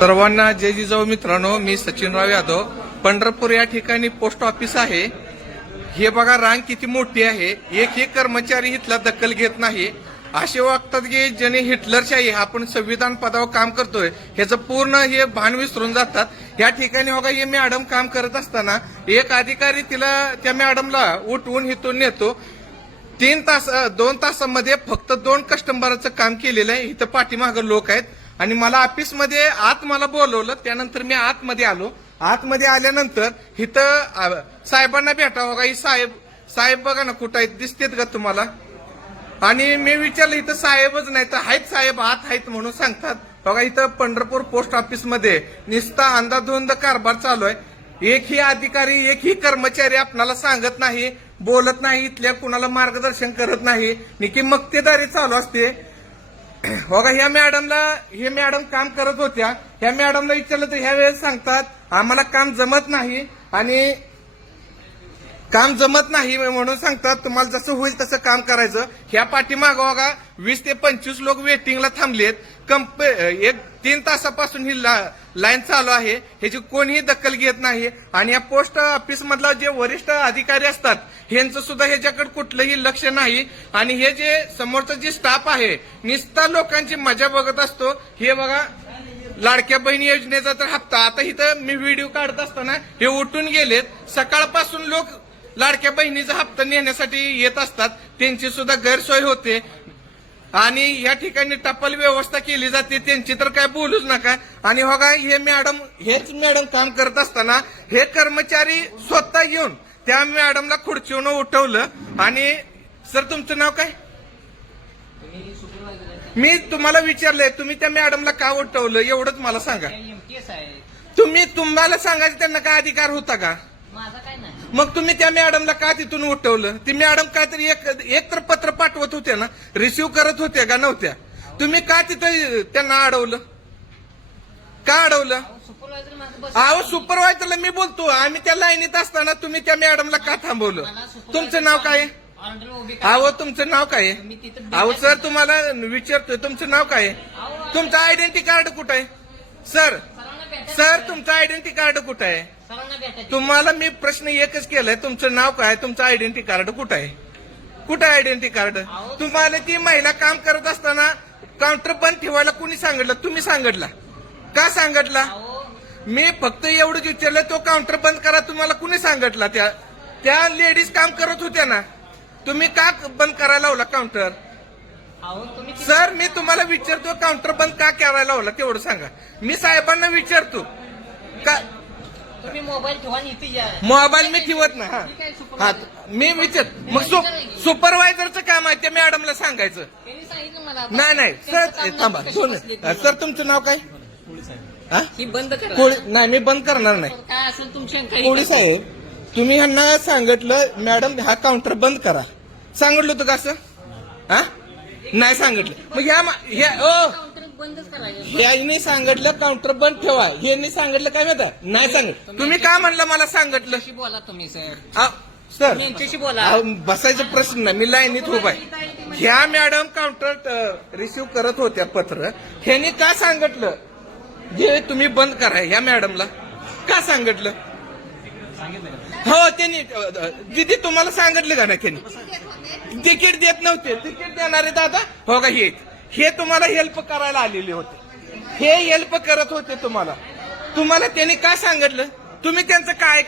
सर्वांना जय जिजाऊ मित्रांनो, मी सचिनराव यादव. पंढरपूर या ठिकाणी पोस्ट ऑफिस आहे. हे बघा रांग किती मोठी आहे. एकही कर्मचारी इथला दखल घेत नाही. असे वागतात की ज्याने हिटलरशाही आपण संविधान पदावर काम करतोय ह्याचं पूर्ण हे भान विसरून जातात. या ठिकाणी बघा हे मॅडम काम करत असताना एक अधिकारी त्या मॅडमला उठवून इथून नेतो. 2 तासामध्ये फक्त 2 कस्टमरचं काम केलेलं आहे. इथं पाठीमागं लोक आहेत आणि मला ऑफिसमध्ये मला बोलवलं. त्यानंतर मी आतमध्ये आलो. आतमध्ये आल्यानंतर इथं साहेबांना भेटावं का. ही साहेब बघा ना कुठं आहेत, दिसतेत का तुम्हाला. आणि मी विचारलं इथं साहेबच नाही तर आहेत साहेब आत आहेत म्हणून सांगतात. बघा इथं पंढरपूर पोस्ट ऑफिसमध्ये निस्ता अंधाधुंद कारभार चालू आहे. एकही अधिकारी एकही कर्मचारी आपणाला सांगत नाही, बोलत नाही, इथल्या कुणाला मार्गदर्शन करत नाही. निकी मक्तेदारी चालू असते. बघा हे मॅडम काम करत होत्या. ह्या मॅडमला विचारलं तर ह्या वेळेस सांगतात आम्हाला काम जमत नाही आणि काम जमत नाही म्हणून सांगतात तुम्हाला जसं होईल तसं काम करायचं. ह्या पाठीमागं बघा 20 ते 25 लोक वेटिंगला थांबलेत. 3 तासापासून ही लाईन चालू आहे. ह्याची कोणीही दखल घेत नाही. आणि या पोस्ट ऑफिस मधला जे वरिष्ठ अधिकारी असतात ह्यांचं सुद्धा ह्याच्याकडे कुठलंही लक्ष नाही. आणि हे जे समोरचं जे स्टाफ आहे निस्ता लोकांची मजा बघत असतो. हे बघा लाडक्या बहिणी योजनेचा तर हप्ता आता इथं मी व्हिडिओ काढत असताना हे उठून गेलेत. सकाळपासून लोक लाडक्या बहिणीचा हप्ता नेण्यासाठी येत असतात. त्यांची सुद्धा गैरसोय होते. आणि या ठिकाणी टपाल व्यवस्था केली जाते त्यांची तर काय बोलूच नका. आणि बघा हेच मॅडम काम करत असताना हे कर्मचारी स्वतः येऊन त्या मॅडमला खुर्चीवरून उठवलं. आणि सर तुमचं नाव काय. मी तुम्हाला विचारलंय तुम्ही त्या मॅडमला का उठवलं एवढंच मला सांगा. तुम्हाला सांगायचं त्यांना काय अधिकार होता का. मग तुम्ही त्या मॅडमला का तिथून उठवलं. ती मॅडम काहीतरी एक तर पत्र पाठवत होत्या ना, रिसिव्ह करत होत्या का नव्हत्या. तुम्ही का तिथं त्यांना अडवलं. का अडवलं. अहो सुपरवायझरला मी बोलतो. आम्ही त्या लाईनीत असताना तुम्ही त्या मॅडमला का थांबवलं. तुमचं नाव काय. अहो तुमचं नाव काय. अहो सर तुम्हाला विचारतोय तुमचं नाव काय. तुमचं आयडेंटिटी कार्ड कुठं आहे. सर तुमचं आयडेंटिटी कार्ड कुठं आहे. तुम्हाला मी प्रश्न एकच केलाय तुमचं नाव काय, तुमचं आयडेंटिटी कार्ड कुठं आहे. कुठं आहे आयडेंटिटी कार्ड. तुम्हाला ती महिला काम करत असताना काउंटर बंद ठेवायला कुणी सांगितलं. तुम्ही सांगितलं का. सांगितलं मी फक्त एवढंच विचारलं तो काउंटर बंद करा तुम्हाला कुणी सांगितलं. त्या लेडीज काम करत होत्या ना, तुम्ही का बंद करायला लावला काउंटर. सर मी तुम्हाला विचारतो काउंटर बंद का करायला लावला तेवढं सांगा. मी साहेबांना विचारतो का. तुम्ही मोबाईल ठेवा. मोबाईल मी ठेवत ना. हा मी विचार मग सुपरवायझरचं काम आहे त्या मॅडमला सांगायचं. नाही सर थांबा. सर तुमचं नाव काय. बंद करा. नाही मी बंद करणार नाही. काय असेल तुमच्या पोलीस साहेब तुम्ही ह्यांना सांगितलं मॅडम हा काउंटर बंद करा सांगितलं होतं का असं. हा नाही सांगितलं. मग ह्याने सांगितलं काउंटर बंद ठेवा. ह्यांनी सांगितलं काय माहिती नाही सांगितलं. तुम्ही का म्हणलं मला सांगितलं. बोला तुम्ही सर. सर यांच्याशी बोला. बसायचा प्रश्न नाही. मी लाईनीत उभा आहे. ह्या मॅडम काउंटर रिसिव्ह करत होत्या पत्र. ह्यांनी का सांगितलं जे तुम्ही बंद करा. ह्या मॅडमला का सांगितलं. हो त्यांनी दिदी तुम्हाला सांगितलं का ना. त्यांनी तिकीट देत नव्हते. तिकीट देणारे दादा हो का हे तुम्हाला हेल्प करायला आलेले होते. हे हेल्प करत होते तुम्हाला त्यांनी का सांगितलं. तुम्ही त्यांचं काय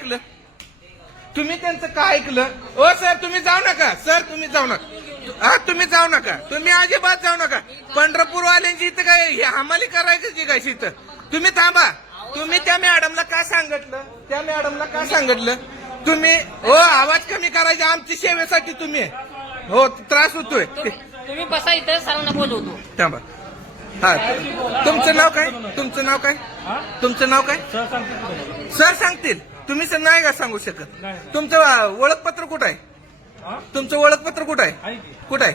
ऐकलं. ओ सर तुम्ही जाऊ नका. सर तुम्ही जाऊ नका. तुम्ही जाऊ नका. तुम्ही अजिबात जाऊ नका. पंढरपूरवाल्यांची इथं काय हमाली करायची काय इथं. तुम्ही थांबा. तुम्ही त्या मॅडमला का सांगितलं. तुम्ही हो आवाज कमी करायचा आमची सेवेसाठी तुम्ही. हो त्रास होतोय. तुम्ही बसा इथं सरांना बोलवतो. थांबा. हा तुमचं नाव काय. सर सांगतील. तुम्ही सर नाही का सांगू शकत. तुमचं ओळखपत्र कुठं आहे. कुठं आहे.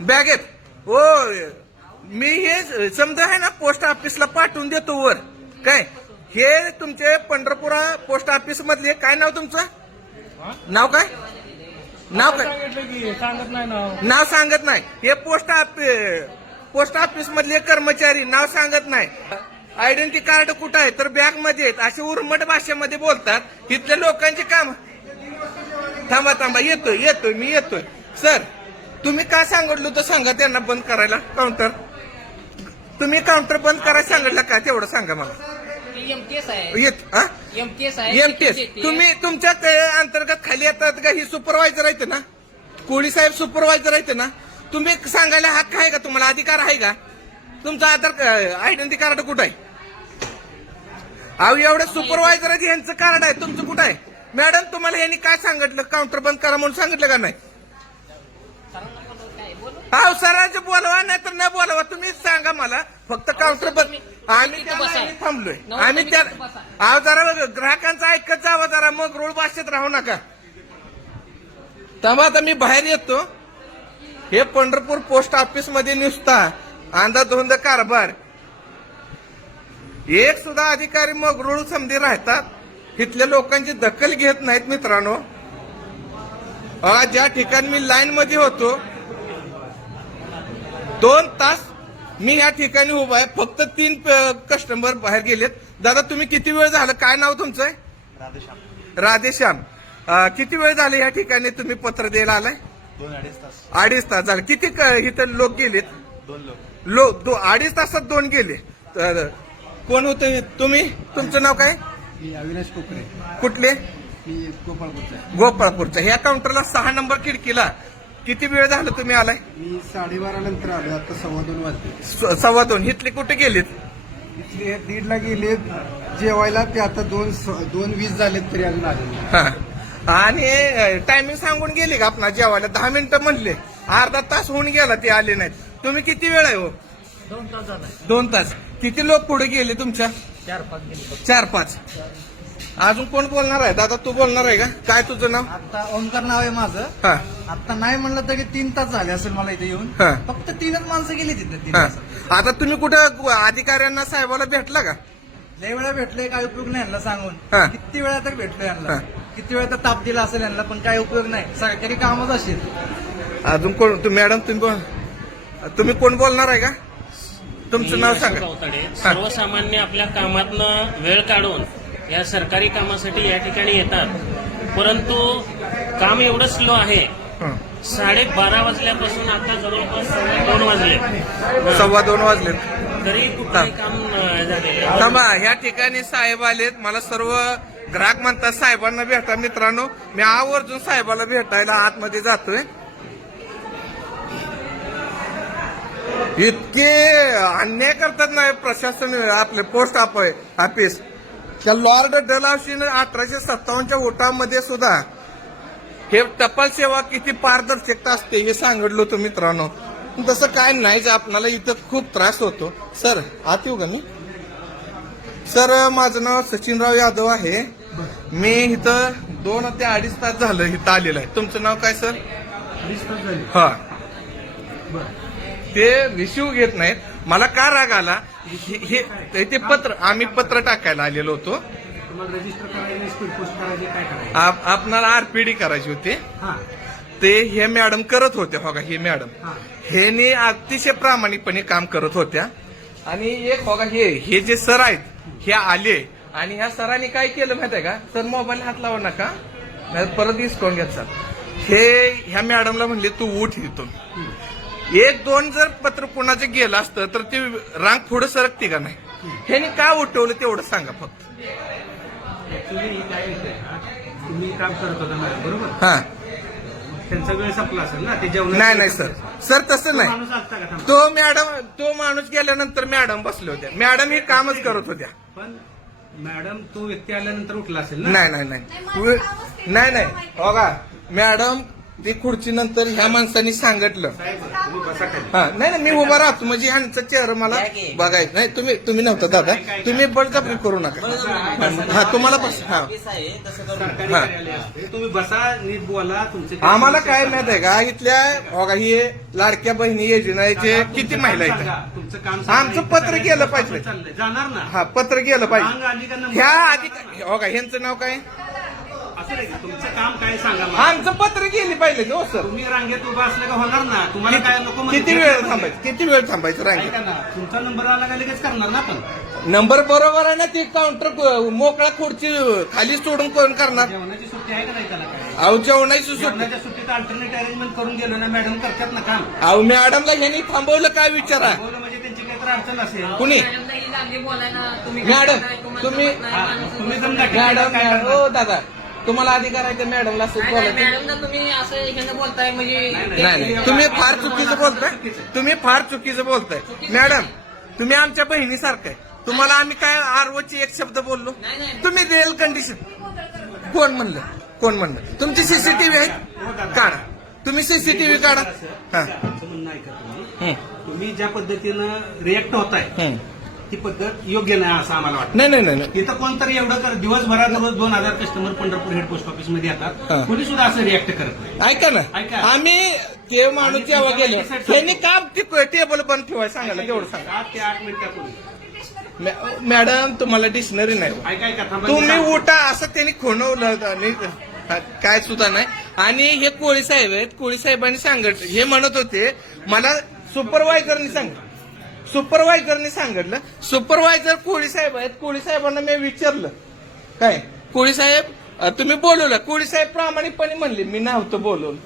बॅगेत. हो मी हे समजा आहे ना पोस्ट ऑफिसला पाठवून देतो वर. काय हे तुमचे पंढरपुरा पोस्ट ऑफिस मधले काय नाव तुमचं. नाव काय. नाव सांगत नाही. हे पोस्ट ऑफिस मधले कर्मचारी नाव सांगत नाही. आयडेंटिटी कार्ड कुठं आहे तर बॅग मध्ये आहेत असे उर्मट भाषेमध्ये बोलतात इथल्या लोकांचे काम. थांबा येतोय सर. तुम्ही काय सांगितलं तर सांगा त्यांना बंद करायला काउंटर. तुम्ही काउंटर बंद करायला सांगितलं का तेवढं सांगा मला. एमटीएस आहे. एमटीएस आहे. एमटीएस तुम्ही तुमच्या अंतर्गत खाली येतात का? ही सुपरवायझर आहेत ना, कोळी साहेब सुपरवायझर आहेत ना. तुम्ही सांगायला हक्क आहे का? तुम्हाला अधिकार आहे का? तुमचं आधार आयडेंटिटी कार्ड कुठं आहे? अहो एवढं सुपरवायझर आहे यांचं कार्ड आहे, तुमचं कुठं आहे? मॅडम तुम्हाला यांनी काय सांगितलं? काउंटर बंद करा म्हणून सांगितलं का नाही? अहो सरांचं बोलवा नाही तर न बोलवा, तुम्ही सांगा मला फक्त काउंटर बंद. आम्ही थांबलोय. आम्ही त्या अहो जरा ग्राहकांचं ऐकत जावं जरा, मग रोड भाषेत राहू नका. तेव्हा आता मी बाहेर येतो. हे पंढरपूर पोस्ट ऑफिस मध्ये नुसता अंधाधुंद कारभार. एक सुद्धा अधिकारी मग रोड समधी राहतात, इथल्या लोकांची दखल घेत नाहीत. मित्रांनो ज्या ठिकाणी मी लाईन मध्ये होतो 2 तास मी या ठिकाणी उभा आहे, फक्त 3 कस्टमर बाहेर गेलेत. दादा तुम्ही किती वेळ झालं? काय नाव तुमचं आहे? राधेश्याम. किती वेळ झाले या ठिकाणी तुम्ही पत्र द्यायला आलाय? 2-2.5 तास झाले. किती इथं लोक गेलेत? 2 लोक. 2.5 तासात 2 गेले. कोण होते तुम्ही? तुमचं नाव काय? अविनाश कोकरे. कुठले? गोपाळपूरचा. ह्या काउंटरला 6 नंबर खिडकीला किती वेळ झालं तुम्ही आलाय? मी 12:30 नंतर आलो. आता 2:15 वाजले. 2:15. इथले कुठे गेलेत? इथले 1:30 गेले जेवायला. ते आता 2:20 झालेत तरी अजून आले नाही. हा. आणि टायमिंग सांगून गेले का आपण जेवायला? 10 मिनिटं म्हणले, अर्धा तास होऊन गेला ते आले नाहीत. तुम्ही किती वेळ आहे हो? 2 तास झाला. 2 तास. किती लोक पुढे गेले तुमच्या? 4-5 गेले. 4-5. अजून कोण बोलणार आहे? दादा तू बोलणार आहे का? काय तुझं नाव? आता ओंकार नाव आहे माझं. हा आता नाही म्हणलं तरी 3 तास झाले असेल मला इथे येऊन. हा. फक्त 3च माणसं गेली तिथे 3 हा. तासात. आता तुम्ही कुठं साहेबांना साहेबाला भेटला का? लय वेळा भेटलोय, काय उपयोग नाही यांना सांगून. हा. किती वेळा तर भेटलोय यांना. हा. किती वेळा तर ताप दिला असेल यांना, पण काय उपयोग नाही. सरकारी कामच असेल. अजून कोण? मॅडम तुम्ही कोण बोलणार आहे का? तुमचं नाव सांगा. गवताडे. सर्वसामान्य आपल्या कामातनं वेळ काढून या सरकारी कामासाठी या ठिकाणी येतात, परंतु काम एवढं स्लो आहे. हं. 12:30 वाजल्यापासून आता जवळपास 2 वाजले, 2:15 वाजले. तरी कुठलंही काम झालेलं थांबा. ह्या ठिकाणी साहेब आलेत. मला सर्व ग्राहक म्हणतात साहेबांना भेटा. मित्रांनो मी आवर्जून साहेबाला भेटायला आतमध्ये जातोय. इतके अन्याय करतात ना प्रशासन. आपले पोस्ट ऑफिस. त्या लॉर्ड डलहौसीने 1857च्या वोटामध्ये सुद्धा हे टपाल सेवा किती पारदर्शकता असते हे सांगितलं होतं मित्रांनो. तसं काय नाही. आपल्याला इथं खूप त्रास होतो. सर आत येऊ का मी? सर माझं नाव सचिनराव यादव आहे. मी इथं 2 ते 2.5 तास झालं इथं आलेलं आहे. तुमचं नाव काय सर? 2.5 तास झाले. हा. ते रिसिव्ह घेत नाहीत. मला का राग आला? ते आम्ही पत्र टाकायला आलेलो होतो. तुम्हाला रजिस्टर करायचे, स्पीड पोस्ट करायचे, काय करायचे? आपणाला आरपीडी करायची होती. हा. ते हे मॅडम करत होत्या. हो का हे मॅडम हे अतिशय प्रामाणिकपणे काम करत होत्या. आणि एक हो का हे जे सर आहेत हे आले आणि ह्या सरांनी काय केलं माहिती आहे का? सर मोबाईल हात लावा नका, परत डिस्काउंट घ्यायचा. हे ह्या मॅडमला म्हणले तू उठ इथून. 1-2 जर पत्र कोणाचं गेलं असतं तर ते रांग पुढे सरकते का नाही? ह्याने का उठवलं तेवढं सांगा फक्त. ऍक्च्युली काय विषय तुम्ही काम करत होता मॅडम बरोबर? हा. त्यांचा वेळ संपला असेल ना, ते जेवण. नाही सर तसं नाही. माणूस असता का थांबा? तो माणूस गेल्यानंतर मॅडम बसले होत्या. मॅडम हे कामच करत होत्या. पण मॅडम तो व्यक्ती आल्यानंतर उठला असेल ना? नाही हो का मॅडम ती खुर्ची नंतर ह्या माणसांनी सांगितलं. साहेब तुम्ही बसा खाली. हा नाही मी उभा राहतो म्हणजे ह्यांचा चेहरा मला बघायचं नाही. तुम्ही नव्हता दादा. तुम्ही बळजबरी करू नका. हा तुम्हाला बस. हा सरकारी हा. कार्यालय असते, तुम्ही बसा, नीट बोला. तुमचे काही आम्हाला समस्या काय सांगा. माहित आहे का? इथल्या हो का हे लाडक्या बहिणी योजनेचे किती महिला सांगा. आहेत? तुमचं काम आमचं पत्र गेलं पाहिजे. चाललंय. जाणार ना? हा पत्र गेलं रांग पाहिजे. आली का नंबर? ह्या अधिकारी हो का ह्यांचं नाव काय? असं नाही का? तुमचं काम काय सांगा मला. आमचं पत्र गेली पाहिजे हो सर. तुम्ही रांगेत उभा असलं का होणार ना? तुम्हाला काय नको म्हणजे किती वेळ थांबायचं? रांगेत? ऐका ना, तुमचा नंबर आला का लगेच करणार ना आपण? नंबर बरोबर आहे ना, ते काउंटर मोकळा खुर्ची खाली सोडून कोण करणार? जेवणाची सुट्टी आहे का नाही त्याला काय? अहो जेवणाची सुट्टी. जेवणाच्या सुट्टीत अल्टरनेट अरेंजमेंट करून गेलो ना मॅडम, करतात ना काम. अहो मॅडमला ह्यांनी थांबवलं काय विचारा? बोललं म्हणजे त्यांची काहीतरी अडचण असेल. कुणी? मॅडमला ही लागली बोलायला, तुम्ही मॅडम, काय तुम्हाला तुम्ही- जमत नाही, हा, माणूस तुम्ही जमत जमता की नाही. मॅडम काय करणार? हो दादा, तुम्हाला अधिकार आहे त्या मॅडमला असं नाही, नाही, बोलायचं? मॅडमला तुम्ही असं ह्यानं बोलताय म्हणजे नाही नाही, तुम्ही फार चुकीचं बोलताय. तुम्ही फार चुकीचं बोलताय मॅडम. तुम्ही आमच्या बहिणीसारखं आहे. तुम्हाला आम्ही काय आरवची एक शब्द बोललो? नाही, नाही. तुम्ही रिअल कंडिशन कोण म्हणलं? कोण म्हणलं? तुमची सीसीटीव्ही आहे, काढा. तुम्ही सीसीटीव्ही काढा. हा. आमचं म्हणणं ऐका तुम्ही. हं, तुम्ही ज्या पद्धतीनं रिएक्ट होताय हं. ती पद्धत योग्य नाही असं आम्हाला वाटतं. नाही नाही नाही नाही. इथं कोणतरी एवढं कर दिवसभरात रोज 2000 customer Pandharpur head post office मध्ये येतात, हा. कोणी सुद्धा असं रिएक्ट करत नाही. ऐका ना, ऐका. आम्ही ते माणूस आणि जेव्हा तुमच्या गेलो बाईकसाठी- त्यांनी का टेबल बंद ठेवाय सांगायला तेवढं सांगा. 7 ते 8 मिनिटापूर्वी. मॅडम तुम्हाला डिक्शनरी नाही. ऐका ऐका थांबा. तुम्ही उठा असं त्यांनी खुणवलं आणि काय सुद्धा नाही. आणि हे कोळी साहेब आहेत, कोळी साहेबांनी सांगितलं, हे म्हणत होते मला सुपरवायझरनी सांगितलं. सुपरवायझरनी सांगितलं. सुपरवायझर कोळी साहेब आहेत. कोळी साहेबांना मी विचारलं काय कोळी साहेब तुम्ही बोलवलं? कोळी साहेब प्रामाणिकपणे म्हणले मी नव्हतं बोलवलं.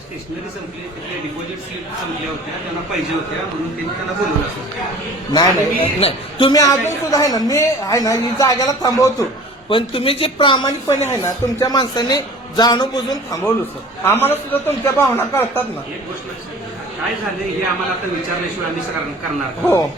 स्टेशनरी संपली, तिथल्या डिपॉझिट स्लिप संपल्या होत्या, त्यांना पाहिजे होत्या म्हणून त्यांनी त्यांना बोलवलं असेल. नाही नाही नाही, तुम्ही अजून सुद्धा आहे ना, मी आहे ना ही जागेला थांबवतो, पण तुम्ही जे प्रामाणिकपणे आहे ना तुमच्या माणसाने जाणून बुजून थांबवलं सर. आम्हाला सुद्धा तुमच्या भावना कळतात ना. एक गोष्ट लक्षात घ्या. काय झालं हे आम्हाला आता विचारल्याशिवाय आम्ही करणार का? हो.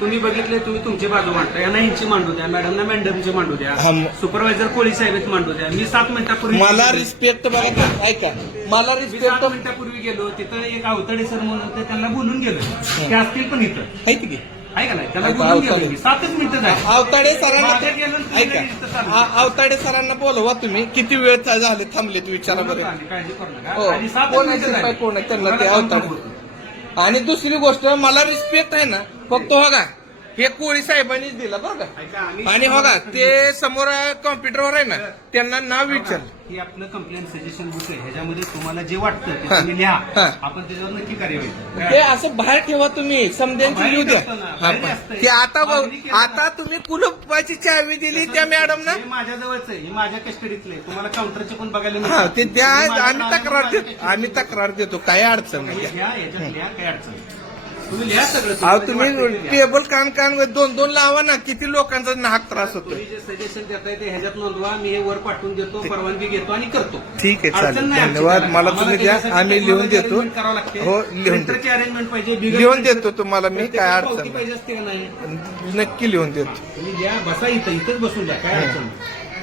तुम्ही बघितले, तुम्ही तुमची बाजू मांडता, यांना यांची मांडू द्या, मॅडमना मॅडमची मांडू द्या, सुपरवायझर कोळी साहेब मांडू द्या. मी 7 मिनिटापूर्वी मला रिस्पेक्ट बघा, ऐका मला मी रिस्पेक्ट 7 मिनिटापूर्वी गेलो, तिथं एक अवतडे सर म्हणून होते, त्यांना बोलून गेलो. ते असतील पण इथं आहे की आहे का नाही? त्याला ऐका, बोलून गेलो अवतडे. मी. 7च मिनिटं झाली. अवताडे सरांना माझ्या गेलं आणि ऐका, तुम्ही इथं चालू. अवताडे सरांना बोलवा तुम्ही. किती वेळ झाले थांबलेत विचारा बरं. काळजी करू हो. नका. आणि 7 कोण मिनिटं आहे झाली. शिपाई, कोण आहे त्यांना ते तुम्हाला काम अवताडे. करू. आणि दुसरी गोष्ट मला रिस्पेक्ट आहे ना, फक्त हो का हे कोळी साहेबांनीच दिलं बरं का. ऐका, आम्ही- आणि हो का ते समोर कॉम्प्युटरवर आहे ना त्यांना नाव विचार. हे आपलं कंप्लेंट सजेशन बुक आहे, ह्याच्यामध्ये तुम्हाला जे वाटतं ते हा. तुम्ही लिहा. हा. आपण त्याच्यावर नक्की कार्यवाही करू. ते असं बाहेर ठेवा तुम्ही, समजांची लिहू द्या. बाहेर असतं ना, हा, बाहेर असतंय. ते आता मागणी केली आता ना. तुम्ही कुलपाची चावी दिली त्या मॅडमना. हे माझ्या जवळच आहे, हे माझ्या कस्टडीतलं आहे. तुम्हाला काउंटरचे पण बघायला हा मिळतात. ते द्या. तुम्ही माझ्याकडे आम्ही तक्रार आल्यावर देतो, माझ्या आम्ही तक्रार देतो, काही अडचण हे नाही. घ्या, याच्यात लिहा, काही अडचण नाही. तुम्ही लिहा सगळं. अहो तुम्हाला जे तुम्ही वाटतं ते लिहा. टेबल कान 2-2 लावा ना. किती लोकांचा नाहक त्रास होतोय. तुम्ही जे सजेशन देताय ते ह्याच्यात नोंदवा. मी हे वर पाठवून देतो, परवानगी घेतो आणि करतो. ठीक आहे, चालेल. अडचण नाही आमची धन्यवाद. त्याला. मला आम्हाला तुम्ही द्या, त्याच्यासाठी आम्ही लिहून technology देतो. arrangement करावं लागते. हो, लिहून देतो. प्रिंटरची अरेंजमेंट पाहिजे. बिगर लिहून प्रिंटर- देतो तुम्हाला मी, काय प्रत्येकाला अडचण पावती नाही. पाहिजे असते का नाही? नक्की लिहून देतो. तुम्ही या, बसा इथंच बसून द्या, काय अडचण नाही.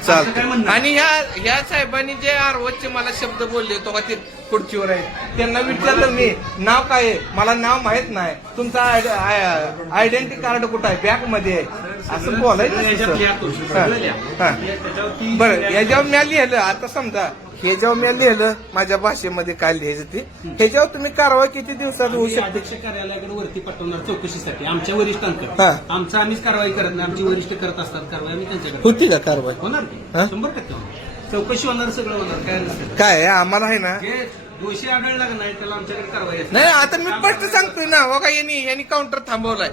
असं काय चालतं. म्हणणं? आणि ह्या साहेबांनी जे आरवचे मला शब्द बोलले तो का ते खुर्चीवर आहे, त्यांना विचारलं मी नाव काय आहे, मला नाव माहित नाही, तुमचा आयडेंटिटी कार्ड कुठं आहे, बॅग मध्ये आहे, असं बोलायचं याच्यात नसतं, लिहा सर. तुम्ही, सगळं लिहा. हा. त्याच्यावरती- बरं ह्याच्यावर मी लिहिलं. आता समजा हे जेव्हा मी लिहिलं माझ्या भाषेमध्ये काय लिहायचं ते, ह्याच्यावर तुम्ही कारवाई किती दिवसात होऊ आम्ही शकते? अध्यक्ष कार्यालयाकडे वरती पाठवणार चौकशीसाठी आमच्या वरिष्ठांकडे. हा. आमचं आम्हीच कारवाई करत नाही, आमची वरिष्ठ करत असतात कारवाई, आम्ही त्यांच्याकडे होती का कारवाई? होणार की? हा? 100% होणार. चौकशी होणार, सगळं होणार, काय नसतं. काय आहे, आम्हाला आहे ना. जे दोषी आढळला का नाही त्याला आमच्याकडे कारवाई असते. नाही आता मी स्पष्ट सांगतोय ना, बघा यांनी काउंटर थांबवलाय.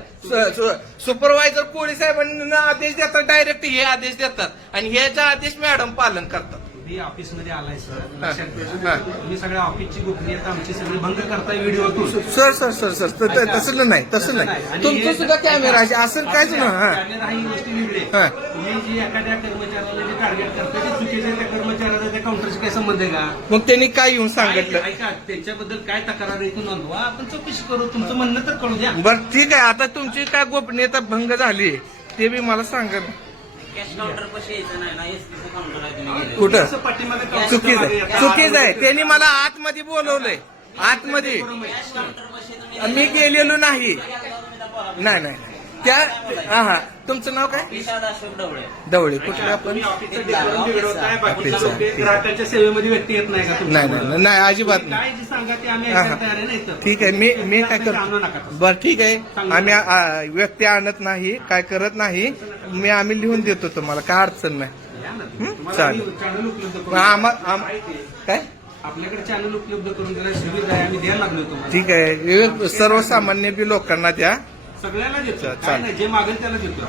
सुपरवायझर कोळी साहेबांना आदेश देतात, डायरेक्ट हे आदेश देतात आणि ह्याचा आदेश मॅडम पालन करतात. तुम्ही ऑफिसमध्ये आलाय सर, हा. लक्षात हा. ठेवा. तुम्ही सगळ्या ऑफिसची गोपनीयता आमची सगळी भंग करताय व्हिडिओतून. सर सर सर सर तसं नाही, तसं नाही. आणि तुमचं हे- सुद्धा कॅमेरा आहे, असं काहीच ना. हा कॅमेरा ही गोष्टी वेगळी हा. आहे. तुम्ही जी एखाद्या कर्मचाऱ्याला जे टार्गेट करता ते चुकीचे, त्या कर्मचाऱ्याचा त्या काउंटरशी काय संबंध आहे का? मग त्यांनी काय येऊन सांगितलं? ऐका, त्यांच्याबद्दल काय तक्रार आहे ती नोंदवा, आपण चौकशी करू. तुमचं म्हणणं तर कळू द्या. बरं ठीक आहे. आता तुमची काय गोपनीयता भंग झाली ते बी मला सांगा. कॅश काउंटर पाशी यायचं नाही ना, एसटीचं काउंटर आहे तुम्ही गेलेलं. कुठं असं पाठीमागे counter चुकीच मागे आहे, आता चुकीच आहे. त्यांनी मला आतमध्ये बोलवलंय, आतमध्ये कॅश काउंटर पाशी तुम्ही मी गेलेलो नाही. नाही नाही त्या हा तुमचं नाव काय? विशाल अशोक ढवळे. दवळे. कुठले आपण? तुम्ही ऑफिसचं डेकोरम बिघडवताय, बाकीचे ऑफिसचं, लोक ठीक. ग्राहकाच्या सेवेमध्ये व्यक्ती येत नाही का नाही तुमच्याबरोबर? नाही नाही अजिबात तुम्ही नाही. काय जे सांगा ते आम्ही हा, ऐकायला हा. तयार आहे, नाही तर. ठीक आहे. मी काय आणू नका करतो, तसं. बरं ठीक आहे. आम्ही व्यक्ती आणत नाही, काय करत नाही. आम्ही लिहून देतो तुम्हाला, काय अडचण नाही. या ना हं? तुम्ही. तुम्हाला चालेल. आम्ही चॅनल उपलब्ध करून माहिती आहे. काय आपल्याकडे चॅनल उपलब्ध करून देण्यास सुविधा आहे, आम्ही द्यायला लागलो तुम्हाला. ठीक आहे. सर्वसामान्य बी लोकांना द्या, सगळ्याला देतो चालेल. काय नाही जे मागेल त्याला देतो